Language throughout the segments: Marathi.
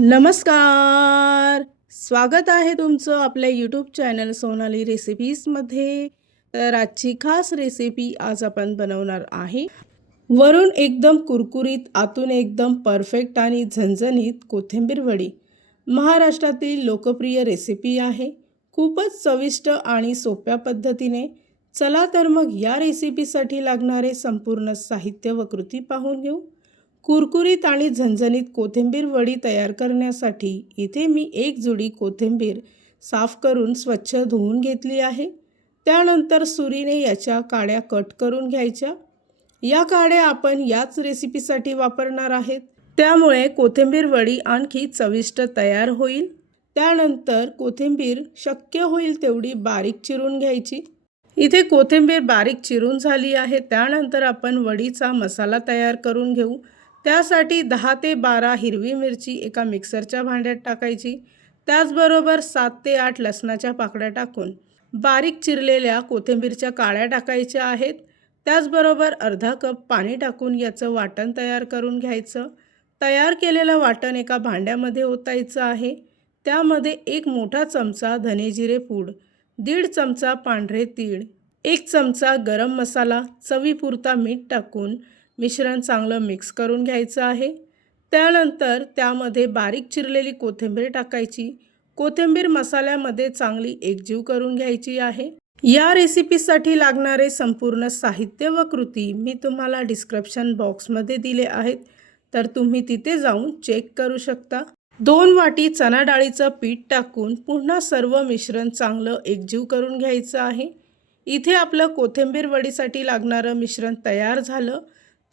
नमस्कार. स्वागत आहे तुमचं आपल्या यूट्यूब चॅनल सोनाली रेसिपीजमध्ये. तर आजची खास रेसिपी आज आपण बनवणार आहे. वरून एकदम कुरकुरीत, आतून एकदम परफेक्ट आणि झणझणीत कोथिंबीर वडी. महाराष्ट्रातील लोकप्रिय रेसिपी आहे. खूपच चविष्ट आणि सोप्या पद्धतीने. चला तर मग या रेसिपीसाठी लागणारे संपूर्ण साहित्य व कृती पाहून घेऊ. कुरकुरीत आणि झणझणीत कोथिंबीर वडी तयार करण्यासाठी इथे मी एक जुडी कोथिंबीर साफ करून स्वच्छ धुवून घेतली आहे. त्यानंतर सुरीने याच्या काड्या कट करून घ्यायच्या. या काड्या आपण याच रेसिपीसाठी वापरणार आहेत, त्यामुळे कोथिंबीर वडी आणखी चविष्ट तयार होईल. त्यानंतर कोथिंबीर शक्य होईल तेवढी बारीक चिरून घ्यायची. इथे कोथिंबीर बारीक चिरून झाली आहे. त्यानंतर आपण वडीचा मसाला तयार करून घेऊ. त्यासाठी 10 ते 12 हिरवी मिरची एका मिक्सरच्या भांड्यात टाकायची. त्याचबरोबर 7 ते 8 लसणाच्या पाकळ्या टाकून बारीक चिरलेल्या कोथिंबीरच्या काड्या टाकायच्या आहेत. त्याचबरोबर अर्धा कप पाणी टाकून याचं वाटण तयार करून घ्यायचं. तयार केलेलं वाटण एका भांड्यामध्ये ओतायचं आहे. त्यामध्ये 1 मोठा चमचा धने जिरे पूड, 1.5 चमचा पांढरे तीळ, 1 चमचा गरम मसाला, चवीपुरता मीठ टाकून मिश्रण चांगलं मिक्स करून घ्यायचं आहे. त्यानंतर त्यामध्ये बारीक चिरलेली कोथिंबीर टाकायची. कोथिंबीर मसाल्यामध्ये चांगली एकजीव करून घ्यायची आहे. या रेसिपीसाठी लागणारे संपूर्ण साहित्य व कृती मी तुम्हाला डिस्क्रिप्शन बॉक्समध्ये दिले आहेत, तर तुम्ही तिथे जाऊन चेक करू शकता. 2 वाटी चणा डाळीचं पीठ टाकून पुन्हा सर्व मिश्रण चांगलं एकजीव करून घ्यायचं आहे. इथे आपलं कोथिंबीर वडीसाठी लागणारं मिश्रण तयार झालं.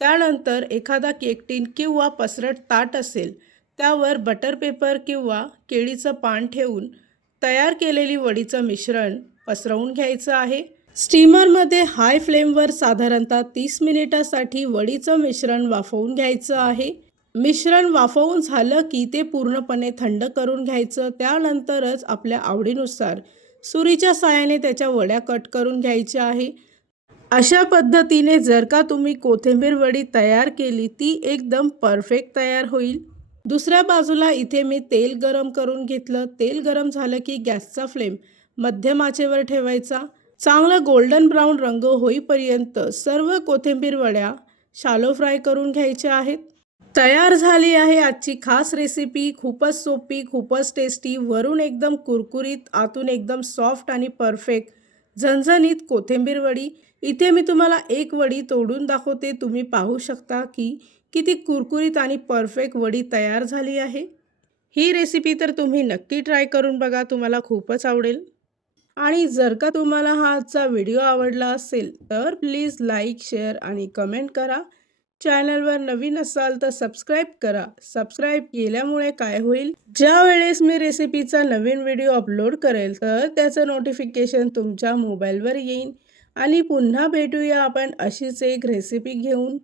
त्यानंतर एखादा केक टीन किंवा पसरट ताट असेल त्यावर बटर पेपर किंवा केळीचं पान ठेवून तयार केलेली वडीचं मिश्रण पसरवून घ्यायचं आहे. स्टीमरमध्ये हाय फ्लेमवर साधारणतः 30 मिनिटासाठी वडीचं मिश्रण वाफवून घ्यायचं आहे. मिश्रण वाफवून झालं की ते पूर्णपणे थंड करून घ्यायचं. त्यानंतरच आपल्या आवडीनुसार सुरीच्या साहाय्याने त्याच्या वड्या कट करून घ्यायच्या आहे. अशा पद्धतीने जर का तुम्ही कोथिंबीर वडी तयार केली ती एकदम परफेक्ट तयार होईल. दुसऱ्या बाजूला इथे मी तेल गरम करून घेतलं. तेल गरम झालं की गॅसचा फ्लेम मध्यम आचेवर ठेवायचा. चांगलं गोल्डन ब्राऊन रंग होईपर्यंत सर्व कोथिंबीर वड्या शालो फ्राय करून घ्यायच्या आहेत. तयार झाली आहे आजची खास रेसिपी. खूपच सोपी, खूपच टेस्टी, वरून एकदम कुरकुरीत, आतून एकदम सॉफ्ट आणि परफेक्ट झणझणीत कोथिंबीर वडी. इथे मी तुम्हाला एक वडी तोडून दाखवते. तुम्ही पाहू शकता की किती कुरकुरीत आणि परफेक्ट वडी तयार झाली आहे. ही रेसिपी तर तुम्ही नक्की ट्राय करून बघा, तुम्हाला खूपच आवडेल. आणि जर का तुम्हाला हा आजचा व्हिडिओ आवडला असेल तर प्लीज लाईक, शेअर आणि कमेंट करा. चॅनलवर नवीन असाल तर सबस्क्राईब करा. सबस्क्राईब केल्यामुळे काय होईल, ज्या वेळेस मी रेसिपीचा नवीन व्हिडिओ अपलोड करेल तर त्याचं नोटिफिकेशन तुमच्या मोबाईलवर येईल. आणि पुन्हा भेटूया आपण अशीच एक रेसिपी घेऊन.